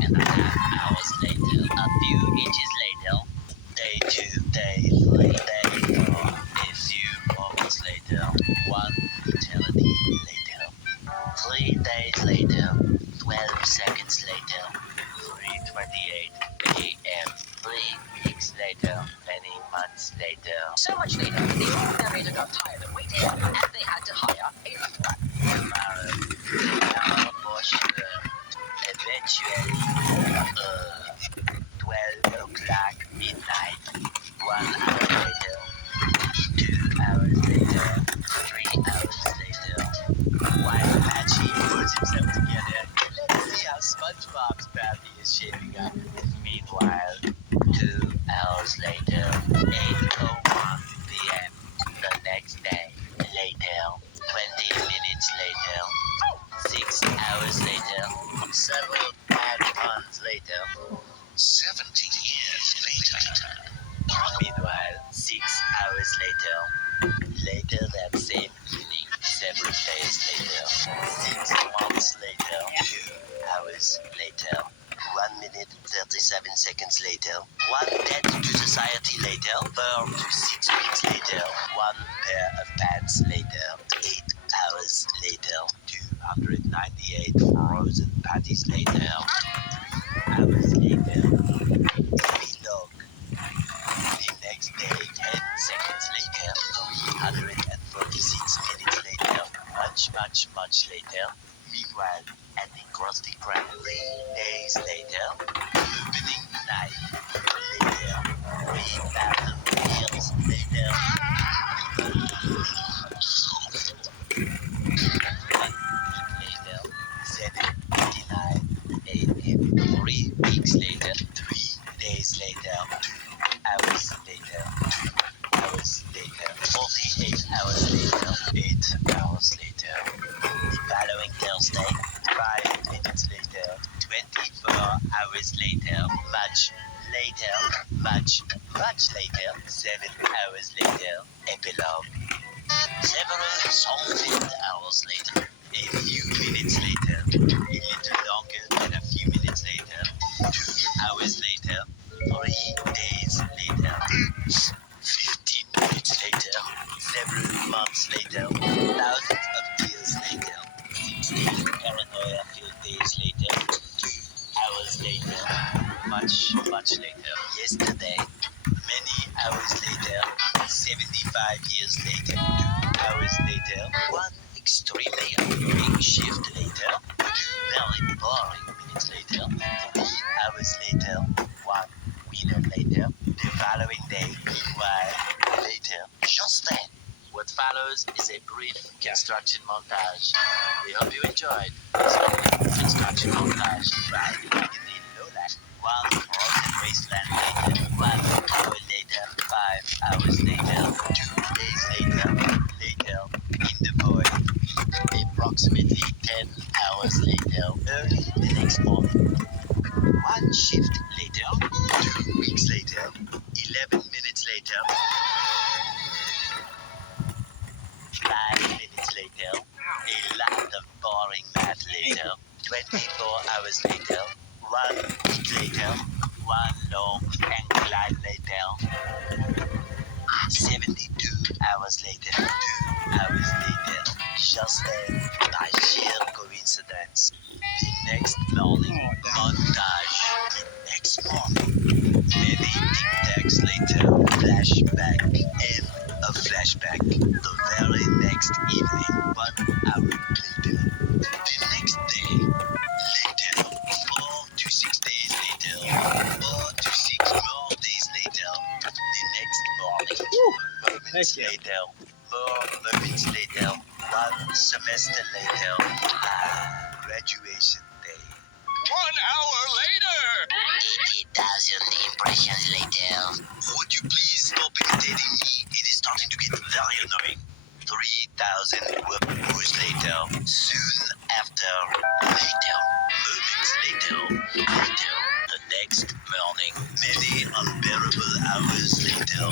2.5 hours later, a few inches later, day 2, day 3, day 4, a few moments later, 1 eternity later, 3 days later, 12 seconds later, 3:28 a.m., 3 weeks later, many months later. So much later, the old narrator got tired of waiting, and they had to hire a new one. Tomorrow, for sure, eventually, 12 o'clock midnight, 1 hour later, 2 hours later, 3 hours later, while Patchy puts himself together, let's see how SpongeBob's Pappy is shaping up. Meanwhile, 2 hours later, 8:01 p.m. the next day, later, 20 minutes later, 6 hours later, several bad puns later, 70 years later. meanwhile, 6 hours later, later that same evening, several days later, 6 months later, 2 hours later, 1 minute, 37 seconds later, 1 death to society later, birth to 6 weeks later, 1 pair of pants later, 8 hours later, 298 frozen patties later, 3 hours later, epilogue. The next day, 10 seconds later, 346 minutes later, much later. Meanwhile, at the Krusty Krab, 3 days later, opening night later, 3,000 years later, 1 week later, 7:59 a.m., 3 weeks later, 3 days later, 2 hours later, 2 hours later, 48 hours later, 8 hours later. The following Thursday, 5 minutes later, 24 hours later, much later, 7 hours later, epilogue. Several song-filled hours later, a few minutes later, a little longer than a few minutes later, 2 hours later, 3 days later, 15 minutes later, several months later, thousands of years later, 16 paranoia-filled days later, 2 hours later, much later, yesterday, many hours later, 75 years later, 2 hours later, 1 extremely annoying shift later, 2 very boring minutes later, 3 hours later, 1 winner later, the following day, meanwhile, later, just then. What follows is a brief construction montage. We hope you enjoyed this construction montage by the lowland. 1 frozen wasteland later, 1 hour later, 5 hours later, 2 days later, in the void, approximately 10 hours later, early the next morning. 1 shift later, 2 weeks later, 11 minutes later, 5 minutes later, a lot of boring math later, 24 hours later, 1 week later, 1 long incline later, 72 hours later, 2 hours later, just then, by sheer coincidence, the next morning, montage, the next morning, many tic-tacs later, flashback, and a flashback, the very next evening, 1 hour later, the next day, later, 4 to 6 days later, 4 to 6 more days later, the next morning, moments later, more moments later, 1 semester later, graduation day. 1 hour later. 80,000 impressions later. Would you please stop irritating me? It is starting to get very annoying. 3,000 whoop-woos later. Soon after. Later. Moments later. Later. The next morning. Many unbearable hours later.